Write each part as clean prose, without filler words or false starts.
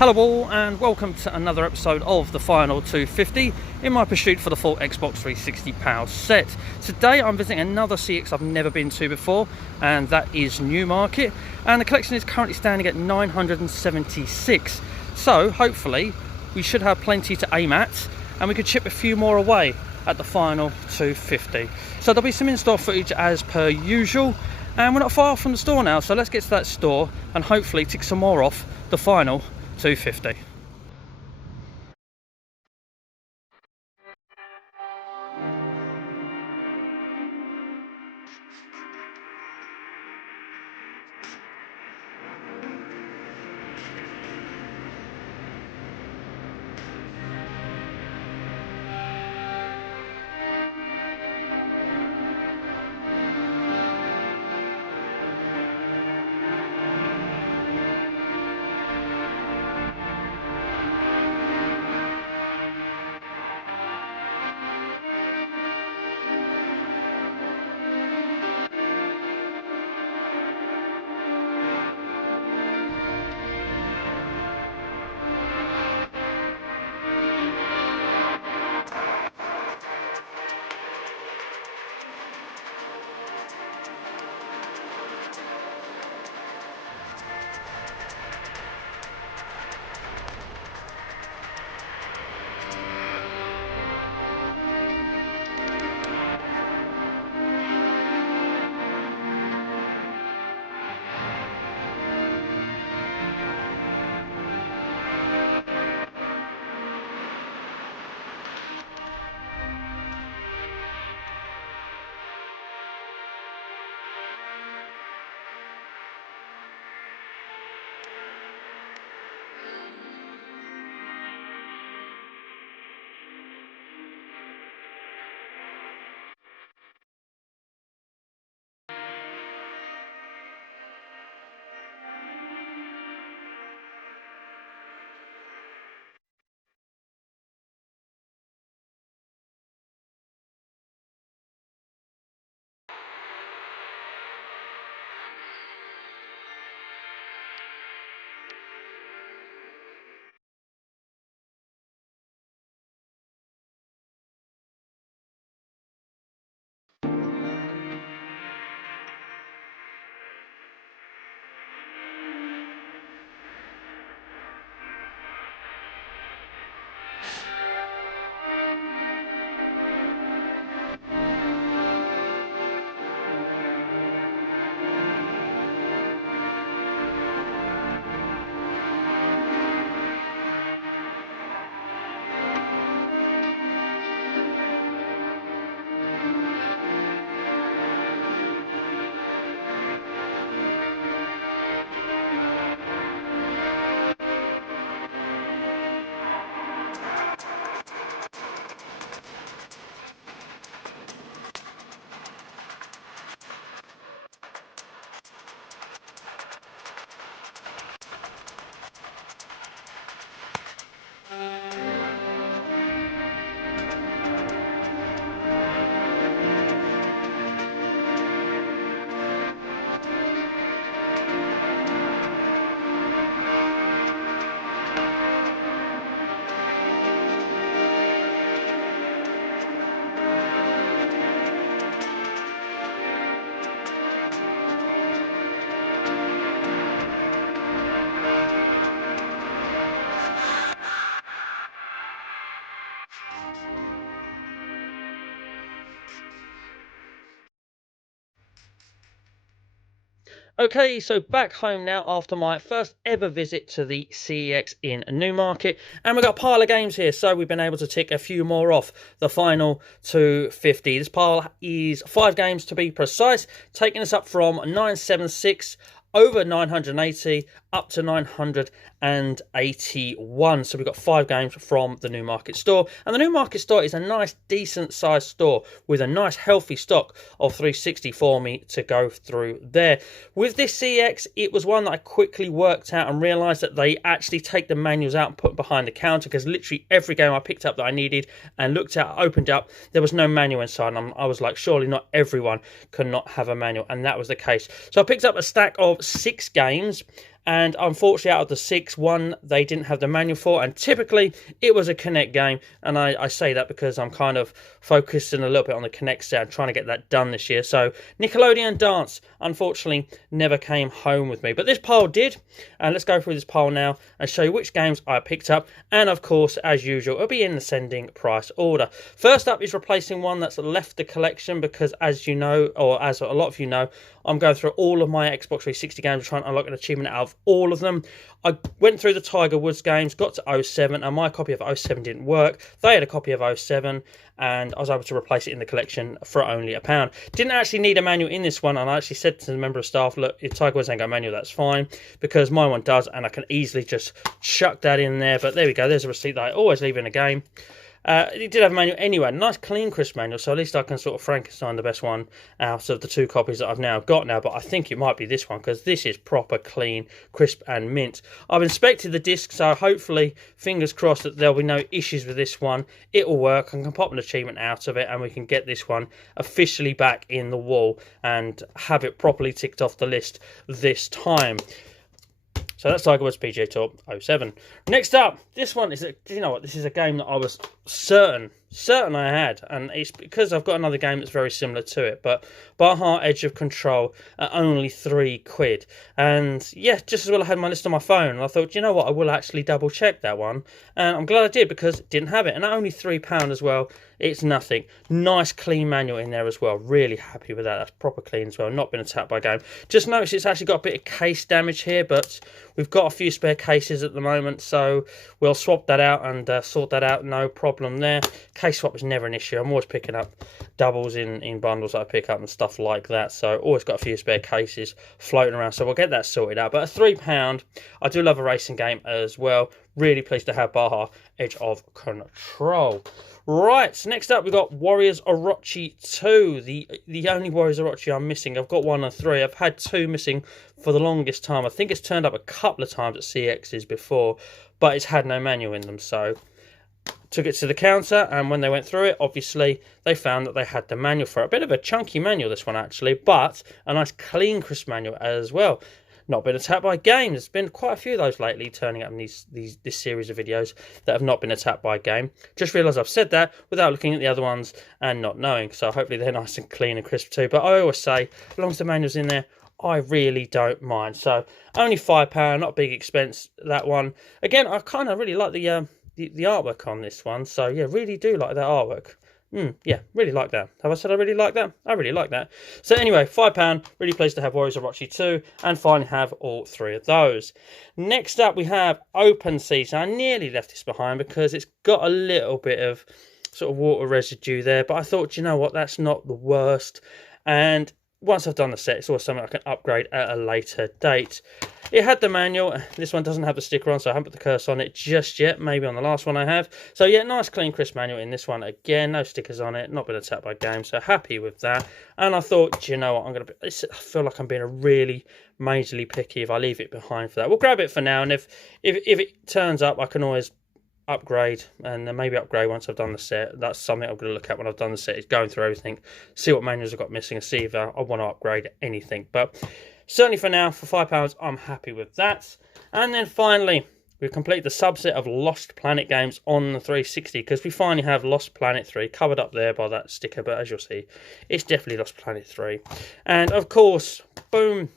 Hello all and welcome to another episode of the Final 250 in my pursuit for the full Xbox 360 PAL set. Today I'm visiting another CEX I've never been to before, and that is Newmarket, and the collection is currently standing at 976. So hopefully we should have plenty to aim at and we could chip a few more away at the Final 250. So there'll be some in-store footage as per usual, and we're not far from the store now, so let's get to that store and hopefully tick some more off the Final 250. Okay, so back home now after my first ever visit to the CEX in Newmarket, and we've got a pile of games here, so we've been able to tick a few more off the Final 250. This pile is 5 games to be precise, taking us up from 976 over 980 up to 981. So we've got 5 games from the Newmarket store, and the Newmarket store is a nice decent sized store with a nice healthy stock of 360 for me to go through there. With this CEX, it was one that I quickly worked out and realized that they actually take the manuals out and put them behind the counter, because literally every game I picked up that I needed and looked at, opened up, there was no manual inside, and I was like, surely not everyone cannot have a manual, and that was the case. So I picked up a stack of 6 games, And unfortunately, out of the 6, one they didn't have the manual for, and typically it was a Connect game. And I say that because I'm kind of focusing a little bit on the Connect set and trying to get that done this year. So Nickelodeon Dance, unfortunately, never came home with me. But this pile did, and let's go through this pile now and show you which games I picked up. And of course, as usual, it'll be in ascending price order. First up is replacing one that's left the collection because, as you know, or as a lot of you know, I'm going through all of my Xbox 360 games, trying to unlock an achievement out of all of them. I went through the Tiger Woods games, got to 07, and my copy of 07 didn't work. They had a copy of 07, and I was able to replace it in the collection for only £1. Didn't actually need a manual in this one, and I actually said to the member of staff, look, if Tiger Woods ain't got a manual, that's fine, because my one does, and I can easily just chuck that in there. But there we go, there's a receipt that I always leave in a game. It did have a manual anyway, nice clean crisp manual, so at least I can sort of Frankenstein the best one out of the 2 copies that I've now got now. But I think it might be this one because this is proper clean, crisp and mint. I've inspected the disc, so hopefully, fingers crossed, that there'll be no issues with this one. It'll work. I can pop an achievement out of it and we can get this one officially back in the wall and have it properly ticked off the list this time. So that's Tiger Woods PGA Tour 07. Next up, this one is, you know what, this is a game that I was certain I had, and it's because I've got another game that's very similar to it, but Baja Edge of Control at only £3. And yeah, just as well I had my list on my phone, and I thought, you know what, I will actually double check that one, and I'm glad I did because it didn't have it, and at only £3 as well, it's nothing. Nice clean manual in there as well, really happy with that. That's proper clean as well, not been attacked by game. Just notice it's actually got a bit of case damage here, but we've got a few spare cases at the moment, so we'll swap that out and sort that out, no problem there. Case swap is never an issue. I'm always picking up doubles in bundles that I pick up and stuff like that, so always got a few spare cases floating around, so we'll get that sorted out. But at £3, I do love a racing game as well. Really pleased to have Baja Edge of Control. Right, so next up we've got Warriors Orochi 2, the only Warriors Orochi I'm missing. I've got 1 and 3. I've had 2 missing for the longest time. I think it's turned up a couple of times at CEXs before, but it's had no manual in them, so took it to the counter, and when they went through it, obviously they found that they had the manual for it. A bit of a chunky manual, this one actually, but a nice clean crisp manual as well. Not been attacked by game. There's been quite a few of those lately turning up in this series of videos that have not been attacked by game. Just realised I've said that without looking at the other ones and not knowing, so hopefully they're nice and clean and crisp too. But I always say, as long as the manual's in there, I really don't mind. So only £5, not a big expense, that one. Again, I kind of really like the artwork on this one, so yeah, really do like that artwork. Yeah, really like that. Have I said I really like that? I really like that. So anyway, £5, really pleased to have Warriors Orochi 2, and finally have all 3 of those. Next up, we have Open Season. I nearly left this behind because it's got a little bit of sort of water residue there, but I thought, you know what, that's not the worst. And once I've done the set, it's always something I can upgrade at a later date. It had the manual. This one doesn't have the sticker on, so I haven't put the curse on it just yet. Maybe on the last one I have. So yeah, nice clean crisp manual in this one. Again, no stickers on it. Not been attacked by game, so happy with that. And I thought, you know what, I feel like I'm being a really majorly picky if I leave it behind for that. We'll grab it for now, and if it turns up, I can always upgrade, and then maybe upgrade once I've done the set. That's something I'm going to look at when I've done the set, is going through everything, see what manuals I've got missing, and see if I want to upgrade anything. But certainly for now, for £5, I'm happy with that. And then finally, we've completed the subset of Lost Planet games on the 360, because we finally have Lost Planet 3 covered up there by that sticker, but as you'll see, it's definitely Lost Planet 3. And of course, boom,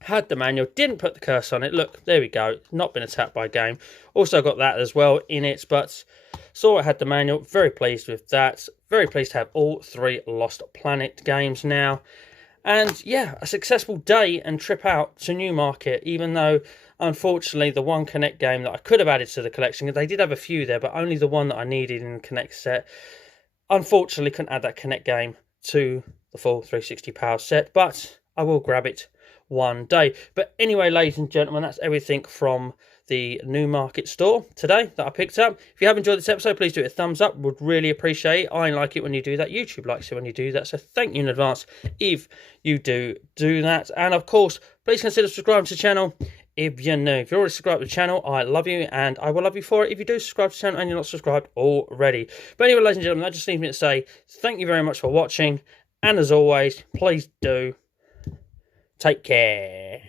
had the manual, didn't put the curse on it. Look, there we go, not been attacked by game. Also got that as well in it, but saw it had the manual, very pleased with that. Very pleased to have all 3 Lost Planet games now. And yeah, a successful day and trip out to Newmarket, even though unfortunately the one Connect game that I could have added to the collection, they did have a few there, but only the one that I needed in the Connect set, unfortunately couldn't add that Connect game to the full 360 power set, but I will grab it one day. But anyway, ladies and gentlemen, that's everything from the Newmarket store today that I picked up. If you have enjoyed this episode, please do it a thumbs up. Would really appreciate it. I like it when you do that. YouTube likes it when you do that. So thank you in advance if you do that. And of course, please consider subscribing to the channel if you're new. If you're already subscribed to the channel, I love you, and I will love you for it if you do subscribe to the channel and you're not subscribed already. But anyway, ladies and gentlemen, that just leaves me to say thank you very much for watching. And as always, please do take care.